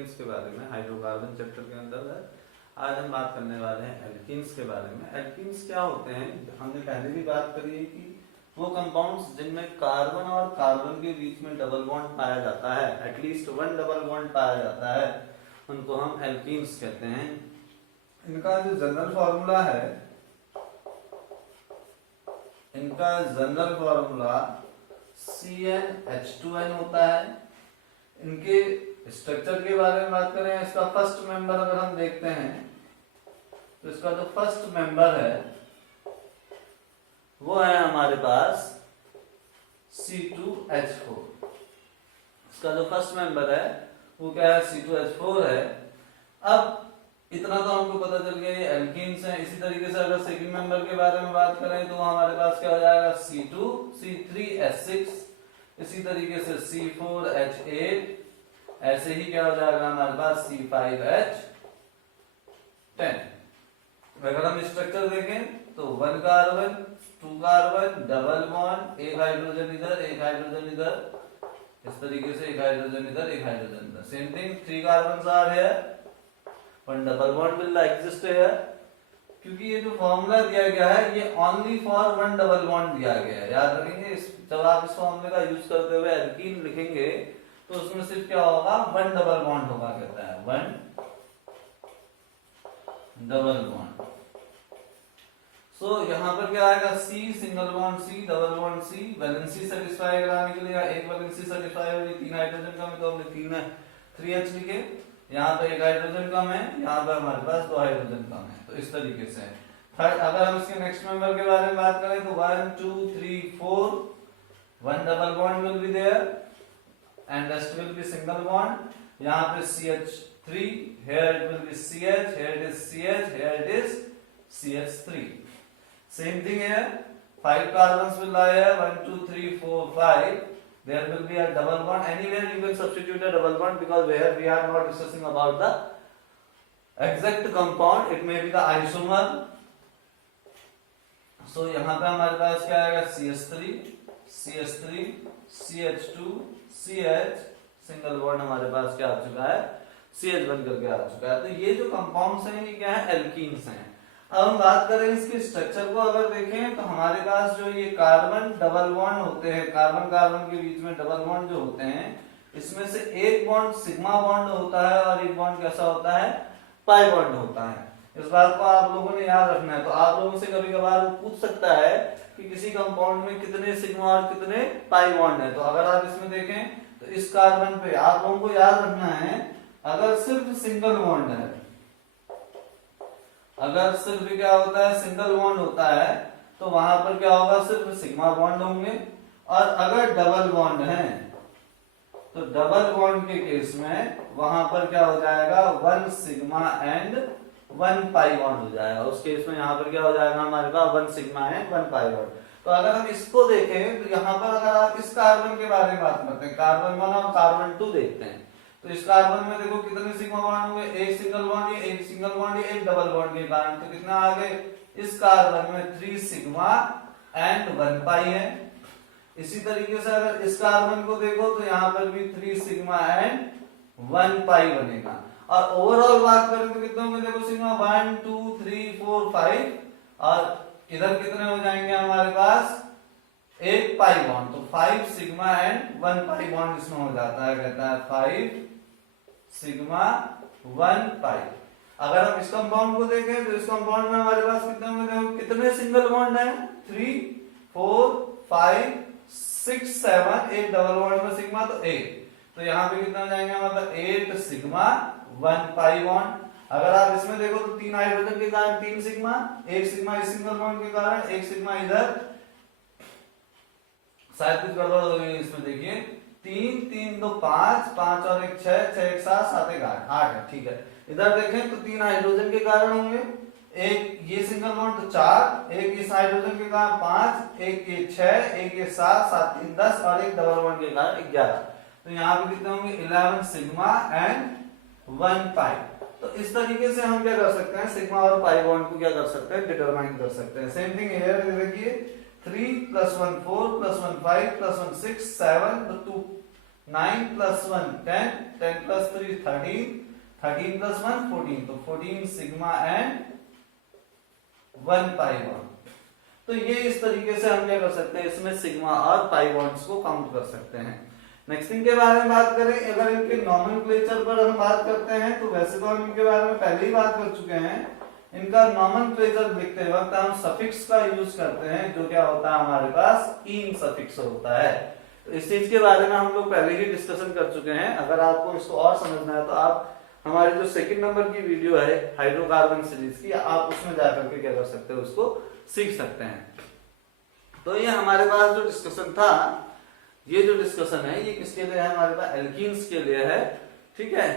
Elements के बारे में, हाइड्रोकार्बन चैप्टर के अंदर है। आज हम बात करने वाले हैं एल्कीन्स के बारे में। एल्कीन्स क्या होते हैं, हमने पहले भी बात करी है कि वो कंपाउंड्स जिनमें कार्बन और कार्बन के बीच में डबल बॉन्ड पाया जाता है, एटलीस्ट वन डबल बॉन्ड पाया जाता है, उनको हम एल्कीन्स कहते हैं। इनका जो जनरल फॉर्मूला है, इनका जनरल फॉर्मूला CnH2n होता है। इनके स्ट्रक्चर के बारे में बात करें, इसका फर्स्ट मेंबर अगर हम देखते हैं तो इसका जो फर्स्ट मेंबर है वो है हमारे पास C2H4। इसका जो फर्स्ट मेंबर है वो क्या है, C2H4 है। अब इतना तो हमको पता चल गया ये एल्कीन्स हैं। इसी तरीके से अगर सेकंड मेंबर के बारे में बात करें तो हमारे पास क्या हो जाएगा, C2, C3H6, इसी तरीके से C4H8, ऐसे ही क्या हो जाएगा हमारे पास C5H10। अगर हम स्ट्रक्चर देखें तो 1 कार्बन 2 कार्बन डबल बॉन्ड, एक हाइड्रोजन इधर एक हाइड्रोजन इधर, इस तरीके से एक हाइड्रोजन इधर एक हाइड्रोजन इधर। Same thing 3 carbons are here, 1 double bond will exist here. क्योंकि ये जो फॉर्मूला दिया गया है ये ओनली फॉर 1 डबल बॉन्ड दिया गया है, याद रखेंगे। जब आप इस फॉर्मूले का यूज करते हुए एल्कीन लिखेंगे तो उसमें सिर्फ क्या होगा, 1 डबल बॉन्ड होगा, कहता है 1 डबल बॉन्ड। सो यहाँ पर क्या आएगा, C single bond C double bond C, valency satisfy कराने के लिए एक वैलेंसी सेटिस्फाई होगी, 3 हाइड्रोजन कम है तो हमने 3H लिखे। यहाँ पे एक हाइड्रोजन कम है, यहाँ पर हमारे पास 2 हाइड्रोजन कम है, तो इस तरीके से। थर्ड, अगर हम इसके नेक्स्ट मेंबर के बारे में बात करें तो 1 2 3 4, 1 double bond will be there and rest will be single bond. यहाँ पे CH3, here it will be CH, here it is CH, here it is CH3. Same thing here, 5 carbons will lie here, 1 2 3 4 5. There will be a double bond. Anywhere you can substitute a double bond because where we are not discussing about the exact compound, it may be the isomer. So यहाँ पे हमारे पास क्या आएगा, CH3 CH3 CH2 CH, single bond हमारे पास क्या आ चुका है, CH बन करके आ चुका है। तो ये जो कंपाउंड्स हैं ये क्या है, एल्कीन्स हैं। अब हम बात करें इसके स्ट्रक्चर को, अगर देखें तो हमारे पास जो ये कार्बन डबल बॉन्ड होते हैं, कार्बन कार्बन के बीच में डबल बॉन्ड जो होते हैं, इसमें से एक बॉन्ड सिग्मा बॉन्ड होता है और एक बॉन्ड कैसा होता है, पाई बॉन्ड होता है। इस बात को आप लोगों ने याद रखना है। तो आप लोगों से कभी कभार पूछ सकता है कि किसी कंपाउंड में कितने सिग्मा और कितने पाई बॉन्ड है। तो अगर आप इसमें देखें तो इस कार्बन पे आप लोगों को याद रखना है, अगर सिर्फ सिंगल बॉन्ड है, अगर सिर्फ क्या होता है, सिंगल बॉन्ड होता है, तो वहां पर क्या होगा, सिर्फ सिग्मा बॉन्ड होंगे। और अगर डबल बॉन्ड है तो डबल बॉन्ड के केस में वहां पर क्या हो जाएगा, 1 सिग्मा एंड 1 पाई बॉन्ड हो जाएगा। उस केस में यहाँ पर क्या हो जाएगा हमारे पास, 1 सिग्मा एंड 1 पाई बॉन्ड। तो अगर हम इसको देखें तो यहाँ पर अगर आप इस कार्बन के बारे में बात करते हैं, कार्बन 1 और कार्बन 2 देखते हैं, तो इस कार्बन में देखो कितने सिग्मा बॉन्ड होंगे, एक सिंगल बॉन्ड, ये एक सिंगल बॉन्ड, ये एक डबल बॉन्ड के कारण। तो कितना आ गए, इस कार्बन में 3 सिग्मा एंड 1 पाई है। इसी तरीके से अगर इस कार्बन को देखो तो यहाँ पर भी 3 सिग्मा एंड 1 पाई बनेगा। और ओवरऑल बात करें तो कितने होंगे, देखो सिग्मा 1 2 3 4 5, और इधर कितने हो जाएंगे हमारे पास, एक पाई बॉन्ड। तो 5 सिग्मा एंड 1 पाई बॉन्ड इसमें हो जाता है, कहता है 5 सिग्मा 1 पाई। अगर हम इस कंपाउंड को देखें तो इस कंपाउंड में हमारे पास कितने होंगे, देखो कितने सिंगल बॉन्ड हैं, 3 4 5 6 7, एक डबल बॉन्ड में सिग्मा, तो 8। तो यहाँ पे कितना हो जाएंगे, मतलब 8 सिग्मा 1 पाई बॉन्ड। अगर आप इसमें देखो तो 3 हाइड्रोजन के कारण 3 सिग्मा, एक सिग्मा इस सिंगल बॉन्ड के कारण, एक सिग्मा इधर, शायद कुछ गड़बड़ हो गई इसमें, देखिए 3 3 2 5 5 और 1 6 6 1 7 7 1 8 है, ठीक है। इधर देखें तो 3 हाइड्रोजन के कारण होंगे, एक ये सिंगल बॉन्ड तो 4, एक इस हाइड्रोजन के कारण 5, एक ये 6, एक ये 7 7 3 10 और एक डबल बॉन्ड के कारण 11। तो यहाँ पे कितने होंगे, 11 सिग्मा एंड 1 पाई। तो इस तरीके से हम क्या कर सकते हैं, सिग्मा और पाई बॉन्ड को क्या कर सकते हैं, डिटरमाइन कर सकते हैं। सेम थिंग हियर देखिए, 3 + 1 4 + 1 5 + 1 6 7, तो 2 9 प्लस 1 10, 10 प्लस 3 13, 13 प्लस 1 14, तो 14 सिग्मा एंड 1 पाई बॉन्ड। तो ये इस तरीके से हम क्या कर सकते हैं, इसमें सिग्मा और पाई बॉन्ड्स को काउंट कर सकते हैं। नेक्स्ट थिंग के बारे में बात करें, अगर इनके नॉमेनक्लेचर पर हम बात करते हैं तो वैसे तो हम इनके बारे में पहले ही बात कर चुके हैं। इनका नॉमेनक्लेचर लिखते वक्त हम सफिक्स का यूज करते हैं, जो क्या होता है हमारे पास इन सफिक्स होता है। तो इस चीज के बारे में हम लोग पहले ही डिस्कशन कर चुके हैं। अगर आपको इसको और समझना है तो आप हमारे जो सेकंड नंबर की वीडियो है हाइड्रोकार्बन सीरीज की, आप उसमें जाकर के क्या कर सकते हो, उसको सीख सकते हैं। तो ये हमारे पास जो डिस्कशन था, ये जो डिस्कशन है ये किसके लिए है, हमारे पास एल्कीन्स के लिए है, ठीक है।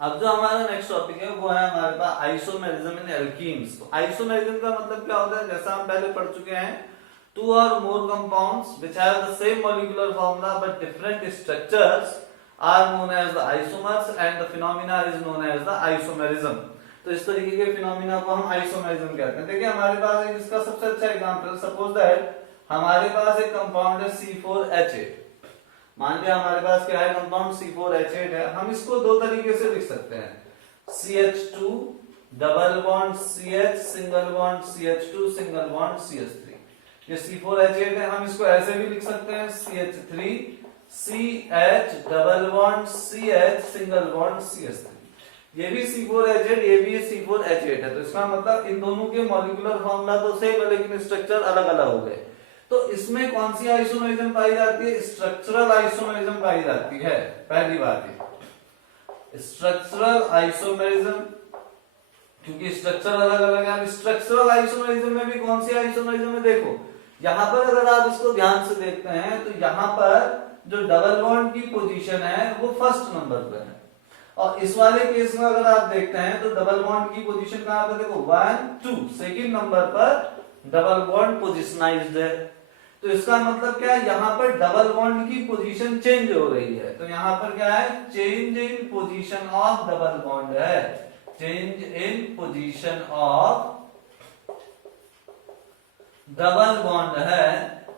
अब जो हमारा नेक्स्ट टॉपिक है वो है हमारे पास आइसोमेरिज्म इन एल्कीन्स। तो आइसोमेरिज्म का मतलब क्या होता है, जैसा हम पहले पढ़ चुके हैं, टू और more compounds which have the same molecular formula but different structures are known as the isomers and the phenomena is known as the isomerism. तो इस तरीके के फिनोमिना को हम आइसोमेरिज्म कहते हैं। देखिए हमारे पास एक इसका सबसे अच्छा एग्जांपल, सपोज दैट हमारे पास एक कंपाउंड है C4H8। मान लिया हमारे पास क्या है, कंपाउंड C4H8 है। हम इसको दो तरीके से लिख सकते हैं, CH2 double bond CH single bond CH2 single bond CH3। ये C4H8 है, हम इसको ऐसे भी लिख सकते हैं CH3 CH double bond CH single bond CH3। ये भी C4H8, ये भी C4H8 है। तो इसका मतलब इन दोनों के मॉलिक्यूलर फॉर्मूला तो सेम है लेकिन स्ट्रक्चर अलग अलग हो गए। तो इसमें कौन सी आइसोमेरिज्म पाई जाती है, स्ट्रक्चरल आइसोमेरिज्म पाई जाती है। पहली बात है स्ट्रक्चरल आइसोमेरिज्म, क्योंकि स्ट्रक्चर अलग अलग है। स्ट्रक्चरल आइसोमेरिज्म में भी कौन सी आइसोमेरिज्म है, देखो यहां पर अगर आप इसको ध्यान से देखते हैं तो यहां पर जो डबल बॉन्ड की पोजीशन है वो फर्स्ट नंबर पे है, और इस वाले केस में अगर आप देखते हैं तो डबल बॉन्ड की पोजीशन कहां पर, देखो 1 2 सेकंड नंबर पर डबल बॉन्ड पोजिशनाइज्ड है। तो इसका मतलब क्या है, यहां पर डबल बॉन्ड की पोजीशन चेंज हो रही है। तो यहां पर क्या है, change in position of double bond है, change in position of double bond है।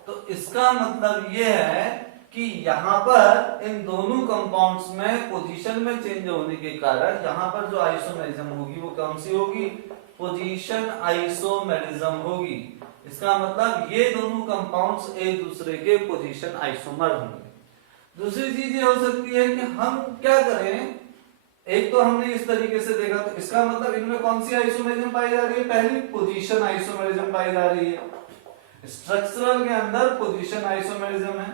तो इसका मतलब यह है कि यहां पर इन दोनों कंपाउंड्स में पोजीशन में चेंज होने के कारण यहां पर जो आइसोमेरिज्म होगी वो कौन सी होगी, पोजीशन आइसोमेरिज्म होगी। इसका मतलब ये दोनों कंपाउंड्स एक दूसरे के पोजीशन आइसोमर होंगे। दूसरी चीज ये हो सकती है कि हम क्या करें, एक तो हमने इस तरीके से देखा, तो इसका मतलब इनमें कौन सी आइसोमेरिज्म पाई जा रही है, पहली पोजीशन आइसोमेरिज्म पाई जा रही है। स्ट्रक्चरल के अंदर पोजीशन आइसोमेरिज्म है।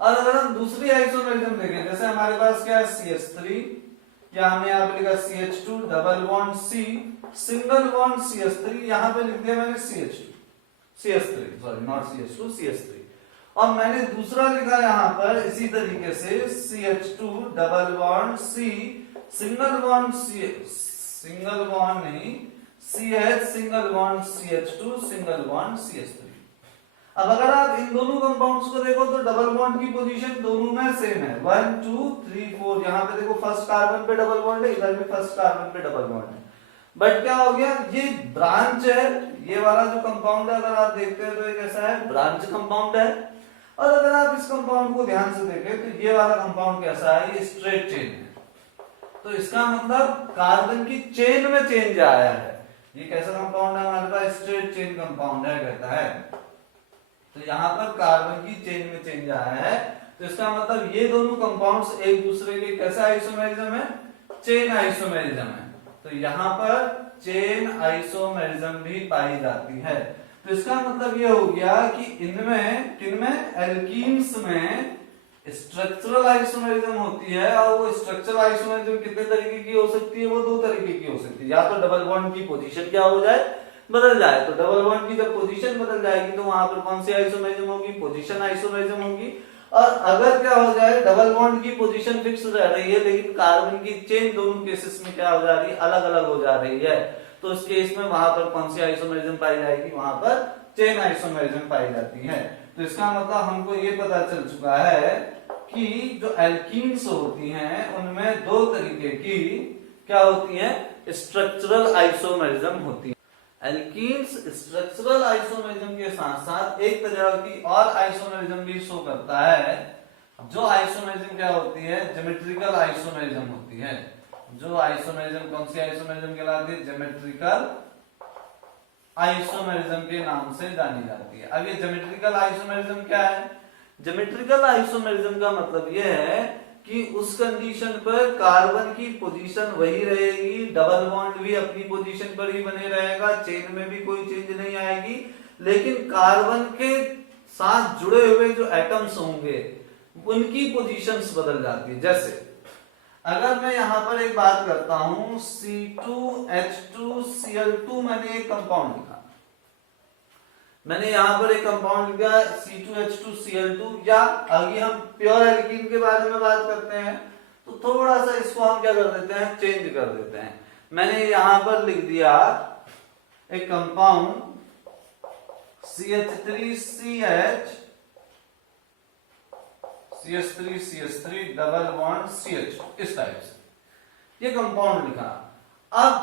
और अगर हम दूसरी आइसोमेरिज्म देखें, जैसे हमारे पास क्या है CH3, या हमने यहाँ पे लिखा CH2 double bond C single bond CH3, यहाँ पे लिख दिया मैंने CH3 sorry not CH2 CH3, और मैंने दूसरा लिखा यहाँ पर इसी तरीके से CH2 double bond C single bond single bond नहीं CH single bond CH2 single bond CH3। अब अगर आप इन दोनों कंपाउंड्स को देखो तो डबल बॉन्ड की पोजीशन दोनों में सेम है, 1 2 3 4। यहाँ पे देखो फर्स्ट कार्बन पे डबल बॉन्ड है, इधर भी फर्स्ट कार्बन पे डबल बॉन्ड है। बट क्या हो गया, ये ब्रांच है, ये वाला जो कंपाउंड है अगर आप देखते हैं तो ये कैसा है, ब्रांच कंपाउंड है। और अगर आप इस कंपाउंड को ध्यान से देखें तो ये वाला कंपाउंड कैसा है, ये स्ट्रेट चेन है। तो इसका मतलब कार्बन की चेन में चेंज आया है। ये कैसा कंपाउंड है हमारे पास, स्ट्रेट चेन कंपाउंड है कहता है। तो यहाँ पर कार्बन की चेन में चेंज आया है। तो इसका मतलब ये दोनों कंपाउंड्स एक दूसरे के कैसा आइसोमेरिज्म है, चेन आइसोमेरिज्म है। तो यहाँ पर चेन आइसोमेरिज्म भी पाई जाती है। तो इसका मतलब ये हो गया कि इनमें किनमें, एल्कीन्स में स्ट्रक्चरल आइसोमेरिज्म होती है। और वो स्ट्रक्चरल आइसोमेरिज्म कितने तरीके की हो सकती है, वो दो तरीके की हो सकती है। या तो डबल बॉन्ड की पोजीशन क्या हो जाए, बदल जाए। तो डबल बॉन्ड की जब पोजीशन बदल जाएगी तो वहां पर कौन सी आइसोमेरिज्म होगी, पोजीशन आइसोमेरिज्म होगी। और अगर क्या हो जाए, डबल बॉन्ड की पोजीशन फिक्स रह रही है लेकिन कार्बन की चेन दोनों केसेस में क्या हो जा रही है, अलग अलग हो जा रही है, तो उस केस में वहां पर कौन सी आइसोमेरिज्म पाई जाएगी, वहां पर चेन आइसोमेरिज्म पाई जाती है। तो इसका मतलब हमको ये पता चल चुका है कि जो एल्कीन्स होती हैं उनमें दो तरीके की क्या होती है, स्ट्रक्चरल आइसोमेरिज्म होती है। एल्कीन्स स्ट्रक्चरल आइसोमेरिज्म के साथ साथ एक तरह की और आइसोमेरिज्म भी शो करता है, जो आइसोमेरिज्म क्या होती है, ज्योमेट्रिकल आइसोमेरिज्म होती है। जो आइसोमेरिज्म कौन सी आइसोमेरिज्म कहलाती है, ज्योमेट्रिकल आइसोमेरिज्म के नाम से जानी जाती है। अब ये ज्योमेट्रिकल आइसोमेरिज्म क्या है? ज्योमेट्रिकल आइसोमेरिज्म का मतलब यह है कि उस कंडीशन पर कार्बन की पोजीशन वही रहेगी, डबल बॉन्ड भी अपनी पोजीशन पर ही बने रहेगा, चेन में भी कोई चेंज नहीं आएगी, लेकिन कार्बन के साथ जुड़े हुए जो एटम्स होंगे उनकी पोजीशंस बदल जाती है। जैसे अगर मैं यहां पर एक बात करता हूं, C2H2Cl2 मैंने एक कंपाउंड लिखा, मैंने यहां पर एक कंपाउंड लिखा C2H2Cl2, या आगे हम प्योर एल्कीन के बारे में बात करते हैं तो थोड़ा सा इसको हम क्या कर देते हैं, चेंज कर देते हैं। मैंने यहां पर लिख दिया एक compound CH3CH double bond CH, इस टाइप से ये कंपाउंड लिखा। अब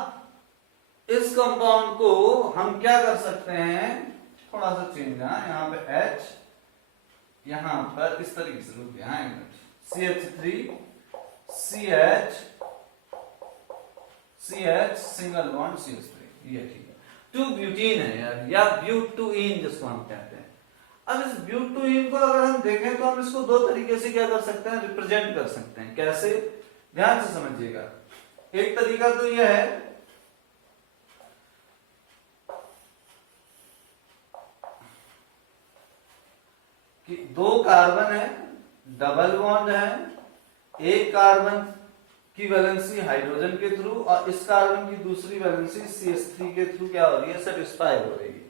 इस कंपाउंड को हम क्या कर सकते हैं, थोड़ा सा चेंज है, यहाँ पे H, यहाँ पर इस तरीके से रुक गया, CH3CH सिंगल बॉन्ड CH3, ये ठीक है। 2 ब्यूटीन है यार, या ब्यूटुइन जिसको हम कहते हैं। अब इस ब्यूटुइन को अगर हम देखें तो हम इसको दो तरीके से क्या कर सकते हैं, रिप्रेजेंट कर सकते हैं। कैसे, ध्यान से समझिएगा। एक तरीका तो यह है कि दो कार्बन है, डबल बॉन्ड है, एक कार्बन की वैलेंसी हाइड्रोजन के थ्रू और इस कार्बन की दूसरी वैलेंसी CH3 के थ्रू क्या हो रही है, सेटिस्फाई हो रही है।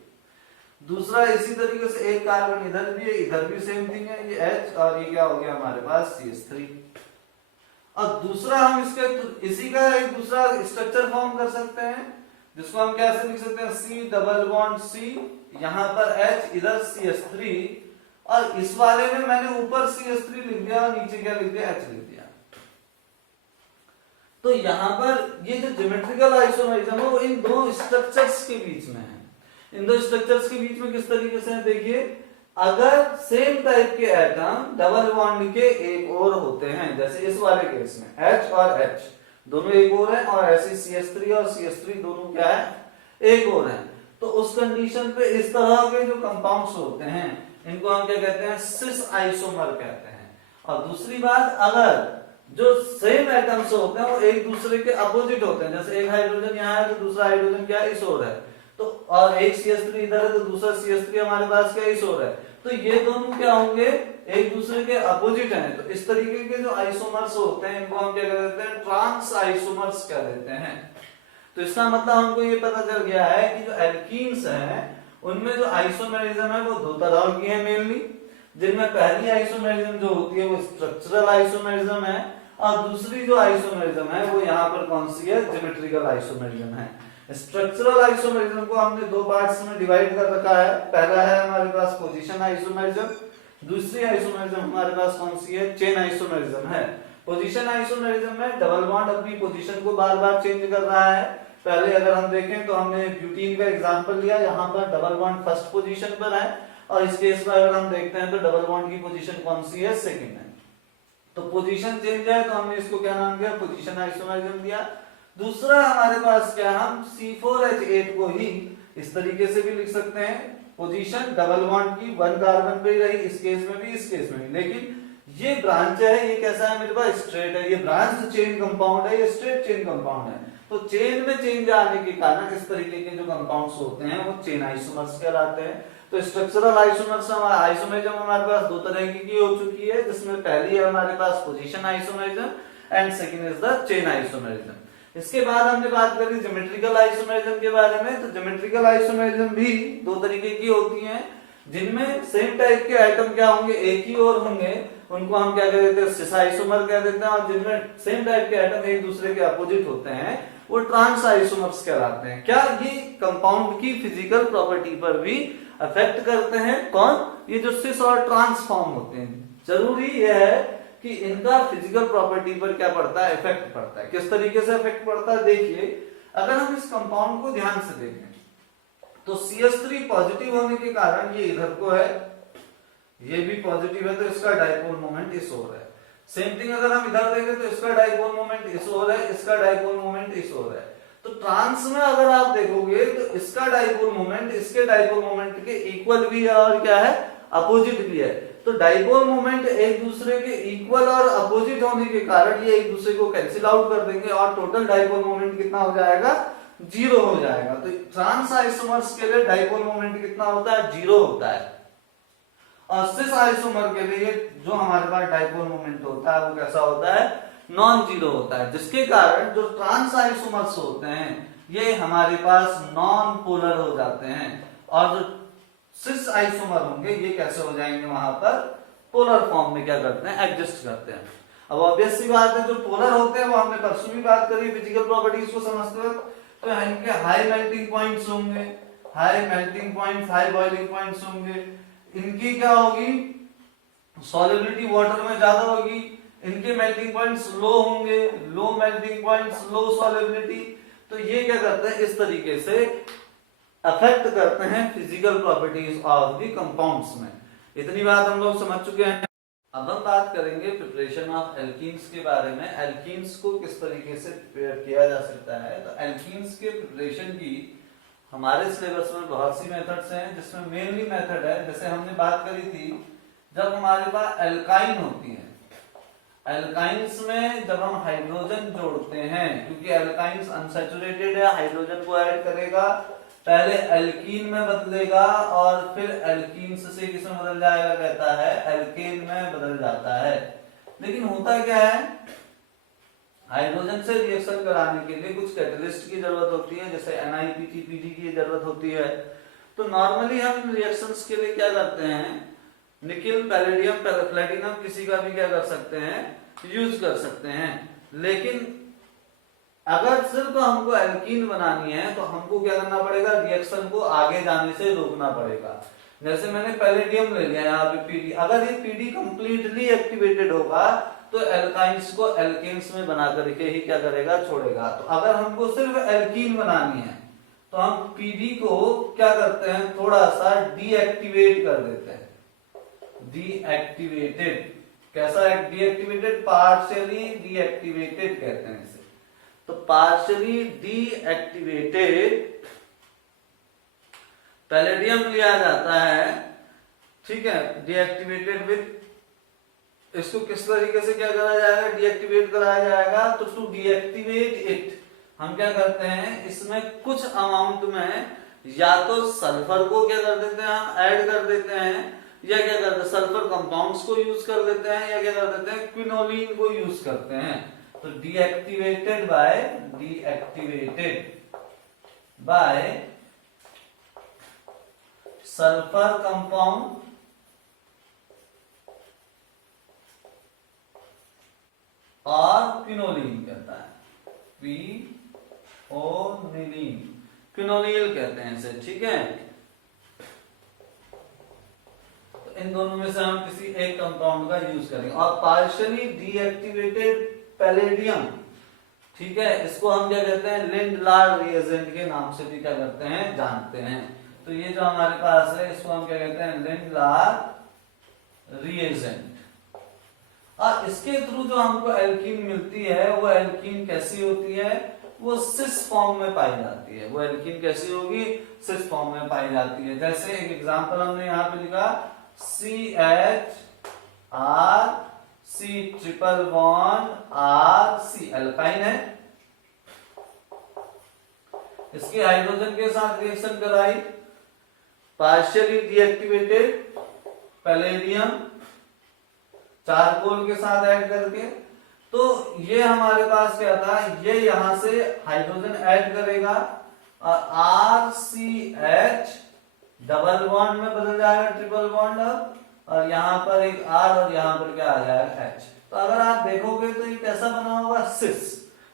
दूसरा इसी तरीके से एक कार्बन इधर भी है, इधर भी सेम थिंग है, ये H और ये क्या हो गया हमारे पास CH3। और दूसरा हम इसके इसी का एक दूसरा स्ट्रक्चर फॉर्म कर सकते हैं, जिसको हम कैसे लिख सकते हैं, C डबल बॉन्ड C, यहां पर H, इधर CH3, और इस वाले में मैंने ऊपर CH3 लिख दिया और नीचे क्या लिख दिया, H लिख दिया। तो यहां पर ये जो ज्योमेट्रिकल आइसोमेरिज्म है वो इन दो स्ट्रक्चर्स के बीच में है। इन दो स्ट्रक्चर्स के बीच में किस तरीके से है, देखिए, अगर सेम टाइप के एटम डबल बॉन्ड के एक और होते हैं, जैसे इस वाले केस में H और H दोनों एक और हैं, और ऐसे CH3 और CH3 दोनों क्या है, एक और हैं, तो उस कंडीशन पे इस तरह के जो कंपाउंड्स होते हैं इनको हम क्या कहते हैं, सिस आइसोमर कहते हैं। और दूसरी बात, अगर जो सेम एटम्स होते हैं वो एक दूसरे के अपोजिट होते हैं, जैसे एक हाइड्रोजन यहाँ है तो दूसरा हाइड्रोजन क्या है, इस ओर है, तो और एक CH3 इधर है तो दूसरा CH3 हमारे पास क्या इस ओर है, तो ये दोनों क्या होंगे, एक दूसरे के अपोजिट हैं। तो इस तरीके के जो आइसोमर्स होते हैं इनको हम क्या कह देते हैं, ट्रांस आइसोमर्स कह देते हैं। तो इसका मतलब हमको ये पता चल गया है कि जो एल्कीन्स हैं उनमें जो आइसोमेरिज्म है वो दो तरह की है मेनली, जिनमें पहली आइसोमेरिज्म जो होती है वो स्ट्रक्चरल आइसोमेरिज्म है, और दूसरी जो आइसोमेरिज्म है वो यहाँ पर कौन सी है, ज्योमेट्रिकल आइसोमेरिज्म है। स्ट्रक्चरल आइसोमेरिज्म को हमने दो पार्ट्स में डिवाइड कर रखा है। पहला है हमारे पास पोजीशन आइसोमेरिज्म, दूसरी आइसोमेरिज्म हमारे पास कौन सी है, चेन आइसोमेरिज्म है। पोजीशन आइसोमेरिज्म में डबल बॉन्ड अपनी पोजीशन को बार बार चेंज कर रहा है। पहले अगर हम देखें तो हमने ब्यूटीन का एग्जांपल लिया, यहाँ पर डबल बॉन्ड फर्स्ट पोजीशन पर है, और इस केस में अगर हम देखते हैं तो डबल बॉन्ड की पोजीशन कौन सी है, सेकंड है। तो पोजीशन चेंज है तो हमने इसको क्या नाम दिया, पोजीशन आइसोमेरिज्म दिया। दूसरा हमारे पास क्या, हम C4H8 को ही इस तरीके से भी लिख सकते हैं, पोजीशन डबल बॉन्ड की वन कार्बन पे ही रही, इस केस में भी इस केस में भी, लेकिन ये ब्रांच है, ये कैसा है मेरे पास, स्ट्रेट है, ये ब्रांच चेन कंपाउंड है, ये स्ट्रेट चेन कंपाउंड है। तो चेन में चेंज आने के कारण इस तरीके के जो कंपाउंड्स होते हैं वो चेन आइसोमर्स कहलाते हैं। तो स्ट्रक्चरल आइसोमर्स आइसोमेरिज्म हमारे पास दो तरह की हो चुकी है, जिसमें पहली है हमारे पास position isomerism and second is the chain isomerism. इसके बाद हमने बात करी ज्योमेट्रिकल आइसोमेरिज्म के बारे में। तो ज्योमेट्रिकल आइसोमेरिज्म भी दो तरीके की होती हैं, जिनमें सेम टाइप के आइटम क्या होंगे, एक ही और होंगे, उनको हम क्या कह देते हैं, सिस आइसोमर कह देते हैं। और जिनमें सेम टाइप के आइटम एक दूसरे के अपोजिट होते हैं वो ट्रांस आइसोमर्स कहलाते हैं। क्या ये कंपाउंड की फिजिकल प्रॉपर्टी पर भी अफेक्ट करते हैं, कौन, ये जो सिस और ट्रांस फॉर्म होते हैं। जरूरी यह है कि इनका फिजिकल प्रॉपर्टी पर क्या पड़ता है, इफेक्ट पड़ता है। किस तरीके से इफेक्ट पड़ता है, देखिए, अगर हम इस कंपाउंड को ध्यान से देखें तो CH3 पॉजिटिव होने के कारण ये इधर को है, ये भी पॉजिटिव है, तो इसका डाइपोल मोमेंट इस ओर है। सेम थिंग अगर हम इधर देखें तो इसका डाइपोल मोमेंट इस ओर है, इसका डाइपोल मोमेंट इस ओर है। तो ट्रांस में अगर आप देखोगे तो इसका डाइपोल मोमेंट इसके डाइपोल मोमेंट के इक्वल भी है और क्या है, अपोजिट भी है। तो डाइपोल मोमेंट एक दूसरे के इक्वल और अपोजिट होने के कारण ये एक दूसरे को कैंसिल आउट कर देंगे और टोटल डाइपोल मोमेंट कितना हो जाएगा, 0 हो जाएगा। तो ट्रांस आइसोमर्स के लिए डाइपोल मोमेंट कितना होता है, 0 होता है। और सिस आइसोमर के लिए जो हमारे पास डाइपोल मोमेंट होता है वो कैसा होता है, नॉन जीरो होता है, जिसके कारण जो ट्रांस आइसोमर्स होते हैं ये हमारे पास नॉन पोलर हो जाते हैं और जो सिस आइसोमर होंगे ये कैसे हो जाएंगे, वहां पर पोलर फॉर्म में क्या करते हैं, एडजस्ट करते हैं। अब ऑब्वियस सी बात है, जो पोलर होते हैं वो हमने परसों भी बात करी फिजिकल प्रॉपर्टीज को समझते वक्त, तो इनके हाई मेल्टिंग पॉइंट्स होंगे, high melting points, high boiling points होंगे। इनकी क्या होगी, सॉल्युबिलिटी वाटर में ज्यादा होगी। इनके मेल्टिंग पॉइंट्स लो होंगे, लो मेल्टिंग पॉइंट्स, लो सॉल्युबिलिटी। तो ये क्या करते हैं, इस तरीके से अफेक्ट करते हैं physical properties of the compounds में। इतनी बात हम लोग समझ चुके हैं। अब हम बात करेंगे प्रिपरेशन ऑफ एल्कीन्स के बारे में। एल्कीन्स को किस तरीके से प्रिपेयर किया जा सकता है। तो एल्कीन्स के प्रिपरेशन की हमारे सिलेबस में बहुत सी मेथड्स हैं, जिसमें मेनली मेथड है, जैसे हमने बात करी थी जब हमारे पास एल्काइन होती है, एल्काइंस में जब हम हाइड्रोजन जोड़ते हैं, क्योंकि एल्काइंस अनसैचुरेटेड है, हाइड्रोजन को ऐड करेगा, पहले एल्कीन में बदलेगा और फिर एल्कीन्स से किसमें बदल जाएगा, कहता है एल्केन में बदल जाता है। लेकिन होता क्या है, हाइड्रोजन से रिएक्शन कराने के लिए कुछ कैटलिस्ट की जरूरत होती है, जैसे NiPT/PD की जरूरत होती है। तो नॉर्मली हम इन रिएक्शंस के लिए क्या करते हैं, निकिल, पैलेडियम, प्लेटिनम किसी का भी क्या कर सकते हैं, यूज कर सकते हैं। लेकिन अगर सिर्फ हमको एल्कीन बनानी है तो हमको क्या करना पड़ेगा, रिएक्शन को आगे जाने से रोकना पड़ेगा। जैसे मैंने पैलेडियम ले लिया यहाँ पे PD, अगर ये PD कंप्लीटली एक्टिवेटेड होगा तो एल्काइंस को एल्केन्स में बना करके ही क्या करेगा, छोड़ेगा। तो अगर हमको सिर्फ एल्कीन बनानी है तो हम PD को क्या करते हैं, थोड़ा सा डीएक्टिवेट कर देते हैं। डीएक्टिवेटेड, कैसा है डीएक्टिवेटेड, पार्शियली डीएक्टिवेटेड कहते हैं इसे। तो पार्शियली डीएक्टिवेटेड पैलेडियम लिया जाता है, ठीक है, डीएक्टिवेटेड विद, इसको किस तरीके से क्या करा जाएगा, डीएक्टिवेट कराया जाएगा। तो टू डीएक्टिवेट इट हम क्या करते हैं, इसमें कुछ अमाउंट में या तो सल्फर को क्या कर देते हैं, हम ऐड कर देते हैं, या क्या करते हैं, सल्फर कंपाउंड्स को यूज कर देते हैं, या क्या कर देते हैं, क्विनोलिन को यूज करते हैं। तो डीएक्टिवेटेड बाय सल्फर कंपाउंड और क्विनोलिन कहता है, क्विनोलिन कहते हैं इसे, ठीक है। तो इन दोनों में से हम किसी एक कंपाउंड का यूज करेंगे। और पार्शियली डीएक्टिवेटेड पैलेडियम, ठीक है, इसको हम क्या कहते हैं, लिंडलार रिएजेंट के नाम से भी क्या करते हैं, जानते हैं। तो ये जो हमारे पास है इसको हम क्या कहते हैं, लिंडलार रिएजेंट। और इसके थ्रू जो हमको एल्कीन मिलती है वो एल्कीन कैसी होती है, वो सिस फॉर्म में पाई जाती है। वो एल्कीन कैसी होगी, सिस फॉर्म में पाई जाती है। जैसे एक एग्जांपल हमने यहाँ पे लिखा CH4CR, एल्काइन है, इसकी हाइड्रोजन के साथ रिएक्शन कराई, पार्शियली डीएक्टिवेटेड पैलेडियम चारकोल के साथ ऐड करके, तो ये हमारे पास क्या था, ये यहां से हाइड्रोजन ऐड करेगा और RCH डबल बॉन्ड में बदल जाएगा, ट्रिपल बॉन्ड, और यहाँ पर एक R और यहाँ पर क्या आ जाएगा H। तो अगर आप देखोगे तो ये कैसा बना होगा, सिस,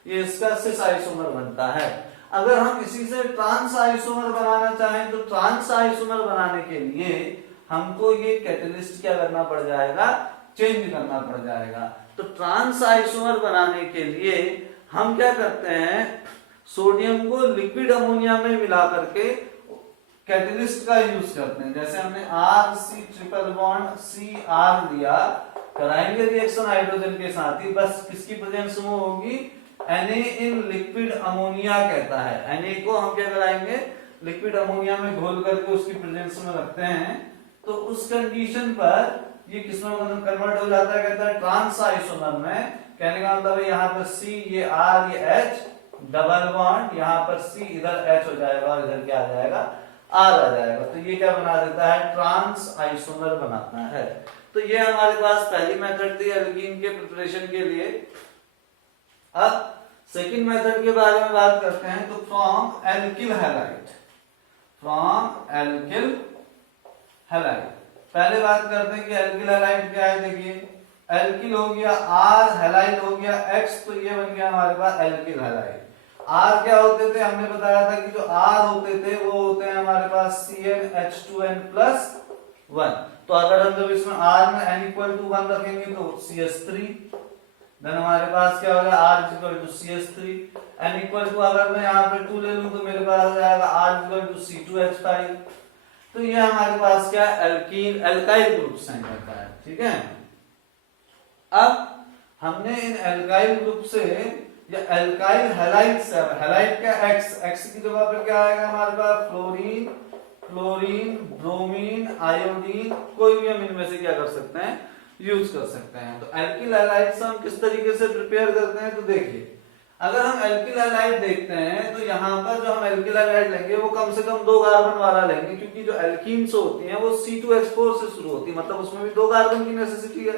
ये इसका सिस आइसोमर बनता है। अगर हम इसी से ट्रांस आइसोमर बनाना चाहें तो ट्रांस आइसोमर बनाने के लिए हमको ये कैटलिस्ट क्या करना पड़ जाएगा, चेंज करना पड़ जाएगा। तो ट्रांस आइसोमर बनाने के लिए हम क्या करते हैं, सोडियम को लिक्विड अमोनिया में मिला करके कैटलिस्ट का यूज करते हैं। जैसे हमने R C triple bond C R लिया, कराएंगे रिएक्शन हाइड्रोजन के साथ ही, बस किसकी प्रेजेंस में होगी, Na इन लिक्विड अमोनिया कहता है। Na को हम क्या कराएंगे, लिक्विड अमोनिया में घोल करके उसकी प्रेजेंस में रखते हैं, तो उस कंडीशन पर ये किसमें कन्वर्ट हो जाता है, कहता है ट्रांस आइसोमर में। कहने का मतलब है यहाँ पर C ये R ये H, डबल बॉन्ड यहाँ पर C, इधर H हो जाएगा और इधर क्या आ जाएगा, R आ जाएगा। तो ये क्या बना देता है, ट्रांस आइसोमर बनाता है। तो ये हमारे पास पहली मेथड थी एल्कीन के प्रिपरेशन के लिए। अब सेकंड मेथड के बारे में बात करते हैं। तो from alkyl halide, from alkyl halide, पहले बात करते हैं कि एल्किल हैलाइड क्या है। देखिए एल्किल हो गया R, हैलाइड हो गया X, तो ये बन गया हमारे पास एल्किल हैलाइड। R क्या होते थे, हमने बताया था कि जो R होते थे वो होते हैं हमारे पास CnH2n+1। तो अगर हम जब इसमें R में n=1 रखेंगे तो CH3, देन हमारे पास क्या होगा, R=CH3। n= अगर मैं यहाँ पे 2 ले लूं तो मेरे पास आ जाएगा R=C2H5। तो ये हमारे पास क्या एल्कीन एल्काइल ग्रुप्स हैं कहता है, ठीक है। अब हमने इन एल्काइल ग्रुप से या एल्काइल हैलाइड से, हैलाइड का X की जगह पर क्या आएगा हमारे पास, फ्लोरीन, क्लोरीन, ब्रोमीन, आयोडीन, कोई भी हम इनमें से क्या कर सकते हैं, यूज कर सकते हैं। तो एल्किल हैलाइड से हम किस तरीके से प्रिपेयर करते हैं, तो देखिए अगर हम एल्किल हैलाइड देखते हैं तो यहाँ पर जो हम एल्किल हैलाइड लेंगे वो कम से कम 2 कार्बन वाला लेंगे, क्योंकि जो एल्कीन्स होती हैं वो C2H4 से शुरू होती है, मतलब उसमें भी 2 कार्बन की नेसेसिटी है।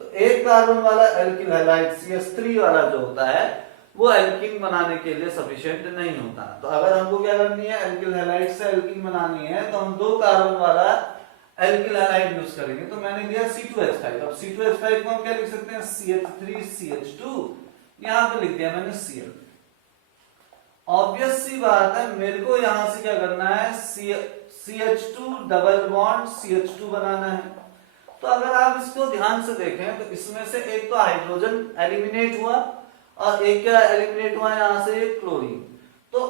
तो 1 कार्बन वाला एल्किल हैलाइड CH3 वाला जो होता है वो एल्कीन बनाने के लिए सफिशिएंट नहीं होता। तो अगर हमको क्या करनी है, एल्किल हैलाइड से एल्कीन बनानी है, तो हम 2 कार्बन वाला एल्किल हैलाइड यूज करेंगे। तो मैंने लिया C2H5। अब C2H5 को हम क्या लिख सकते हैं, CH3CH2, यहां पे लिख दिया मैंने Cl। ऑब्वियस सी बात है, मेरे को यहां से क्या करना है, CH2 डबल बॉन्ड CH2 बनाना है। तो अगर आप इसको ध्यान से देखें तो इसमें से एक तो हाइड्रोजन एलिमिनेट हुआ और एक क्या एलिमिनेट हुआ यहां से, क्लोरीन। तो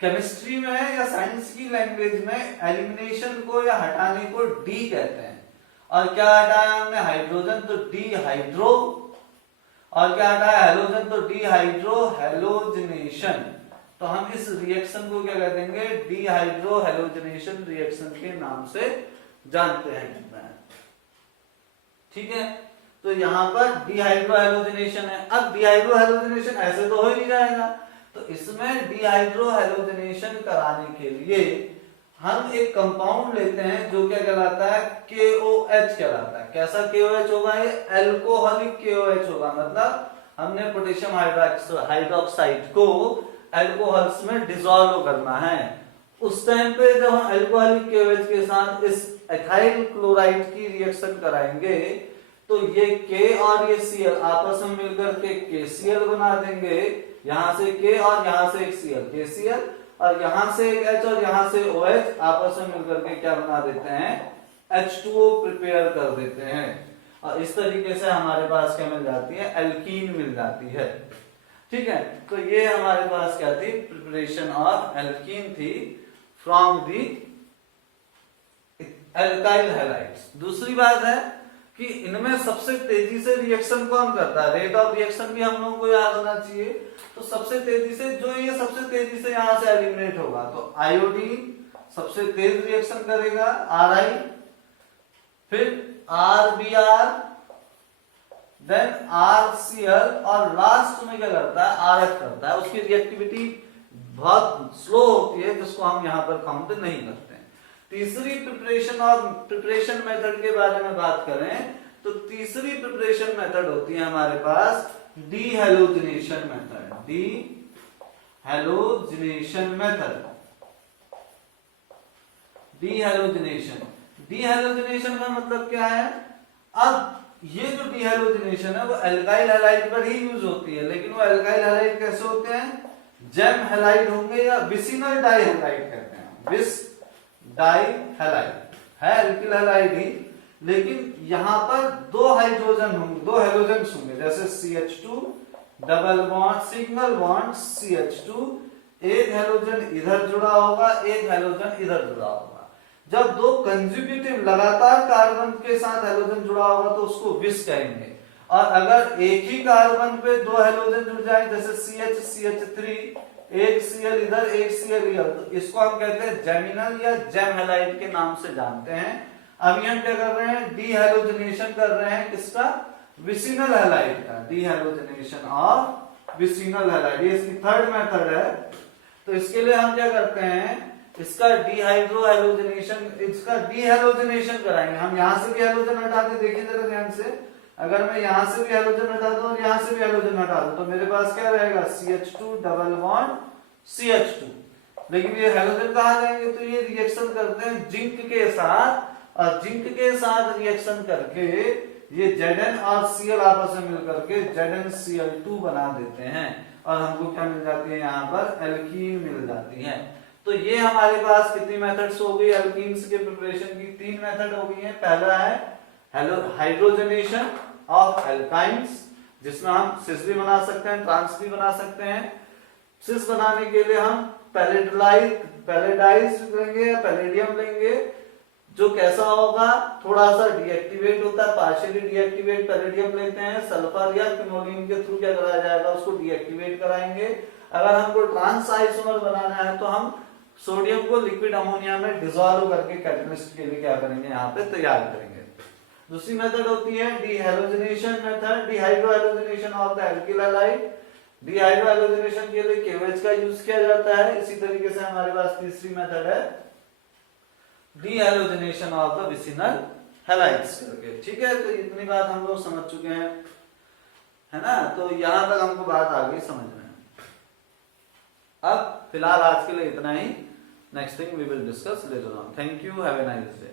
केमिस्ट्री में या साइंस की लैंग्वेज में एलिमिनेशन को या हटाने को डी कहते हैं। और क्या हटाया हमने, हाइड्रोजन, तो डी हाइड्रो, और क्या हटाया हैलोजन, तो डी हाइड्रो हैलोजनेशन। तो हम इस रिएक्शन को क्या कह देंगे, डी हाइड्रो हैलोजनेशन रिएक्शन के नाम से जानते हैं, ठीक है। तो यहाँ पर डिहाइड्रो हैलोजनेशन है। अब डिहाइड्रो हैलोजनेशन ऐसे तो हो ही नहीं जाएगा, तो इसमें डिहाइड्रो हैलोजनेशन कराने के लिए हम एक कंपाउंड लेते हैं जो क्या कहलाता है, KOH कहलाता है। कैसा KOH होगा, ये एल्कोहलिक KOH होगा। मतलब हमने पोटेशियम हाइड्रोक्साइड को एल्कोहल्स में डिसॉल्व करना है। उस टाइम पे जब हम एल्कोहलिक KOH के साथ इस एथाइल क्लोराइड की रिएक्शन कराएंगे तो ये K और ये Cl आपस में मिलकर के KCl बना देंगे। यहाँ से K और यहाँ से एक Cl, KCl, और यहाँ से एक H और यहाँ से OH आपस में मिलकर के क्या बना देते हैं, H2O प्रिपेयर कर देते हैं। और इस तरीके से हमारे पास क्या मिल जाती है, एल्कीन मिल जाती है, ठीक है। तो ये हमारे पास क्या थी, प्रिपरेशन ऑफ एल्कीन थी फ्रॉम दी एल्काइल हैलाइड्स। दूसरी बात है कि इनमें सबसे तेजी से रिएक्शन कौन करता है, रेट ऑफ रिएक्शन भी हम लोगों को याद होना चाहिए। तो सबसे तेजी से जो ये सबसे तेजी से यहां से एलिमिनेट होगा, तो आयोडीन सबसे तेज रिएक्शन करेगा, Ri, फिर RBr, देन RCl, और लास्ट में क्या करता है, RF करता है। उसकी रिएक्टिविटी बहुत स्लो होती है, जिसको हम यहाँ पर काउंट नहीं करते। तीसरी प्रिपरेशन और प्रिपरेशन मेथड के बारे में बात करें तो तीसरी प्रिपरेशन मेथड होती है हमारे पास डीहैलोजिनेशन मेथड। डीहैलोजिनेशन मेथड, डीहैलोजिनेशन का मतलब क्या है। अब ये जो डीहैलोजिनेशन है वो एल्काइल हैलाइड पर ही यूज होती है, लेकिन वो एल्काइल हैलाइड कैसे होते हैं, जेम हैलाइड होंगे या विसिनल डाइहैलाइड कहते हैं। विस डाइहैलाइड है एल्किल हैलाइड ही, लेकिन यहां पर 2 हाइड्रोजन होंगे, 2 हैलोजेंस होंगे, जैसे CH2 double bond single bond CH2, एक हैलोजन इधर जुड़ा होगा, एक हैलोजन इधर जुड़ा होगा। जब दो कंसेक्यूटिव लगातार कार्बन के साथ हैलोजन जुड़ा होगा तो उसको विस कहेंगे। और अगर एक ही कार्बन पे दो हैलोजन जुड़ जाए, जैसे CH CH3, एक Cl इधर एक Cl इधर, तो इसको हम कहते हैं जेमिनल या जेम हैलाइड के नाम से जानते हैं। अभी हम क्या कर रहे हैं, डीहैलोजिनेशन कर रहे हैं किसका, विसिनल हैलाइड का, डीहैलोजिनेशन ऑफ विसिनल हैलाइड। ये इसकी थर्ड मेथड है। तो इसके लिए हम क्या करते हैं, इसका डीहाइड्रोहैलोजिनेशन, इसका डीहैलोजिनेशन कराएंगे। हम यहां से भी हैलोजन हटा दें, देखिए जरा ध्यान से, अगर मैं यहां से भी हैलोजन हटा दूं और यहां से भी हैलोजन हटा दूं तो मेरे पास क्या रहेगा, CH2 डबल बॉन्ड CH2। लेकिन ये हैलोजन कहां जाएंगे, तो ये रिएक्शन करते हैं जिंक के साथ, और जिंक के साथ रिएक्शन करके ये Zn और Cl आपस में मिलकर के ZnCl2 बना देते हैं, और हमको क्या मिल जाती है, यहाँ पर एल्कीन मिल जाती है। तो ये हमारे पास कितनी मेथड्स हो गई एल्कीन्स के प्रिपरेशन की, 3 मेथड हो गई है। पहला है हाइड्रोजनेशन ऑफ एल्काइंस, जिसमें हम सिस भी बना सकते हैं, ट्रांस भी बना सकते हैं। सिस बनाने के लिए हम पैलेडाइज लेंगे या पैलेडियम लेंगे, जो कैसा होगा, थोड़ा सा डीएक्टिवेट होता है, पार्शियली डीएक्टिवेट पैलेडियम लेते हैं, सल्फर या क्विनोलिन के थ्रू क्या कराया जाएगा, उसको डीएक्टिवेट कराएंगे। अगर हमको ट्रांस आइसोमर बनाना है तो हम सोडियम को लिक्विड अमोनिया में डिसॉल्व करके कैटलिस्ट के लिए क्या करेंगे, यहाँ पे तैयार करेंगे। दूसरी मेथड होती है dehalogenation method, dehydrohalogenation of the alkyl halide. Dehydrohalogenation के लिए KOH का यूज किया जाता है। इसी तरीके से हमारे पास तीसरी मेथड है डीहैलोजिनेशन ऑफ द विसिनल हैलाइड्स करके। ठीक है, तो इतनी बात हम लोग समझ चुके हैं, है ना। तो यहां तक हमको बात आ गई समझ में। अब फिलहाल आज के लिए इतना ही। Next thing we will discuss later on. Thank you, have a nice day.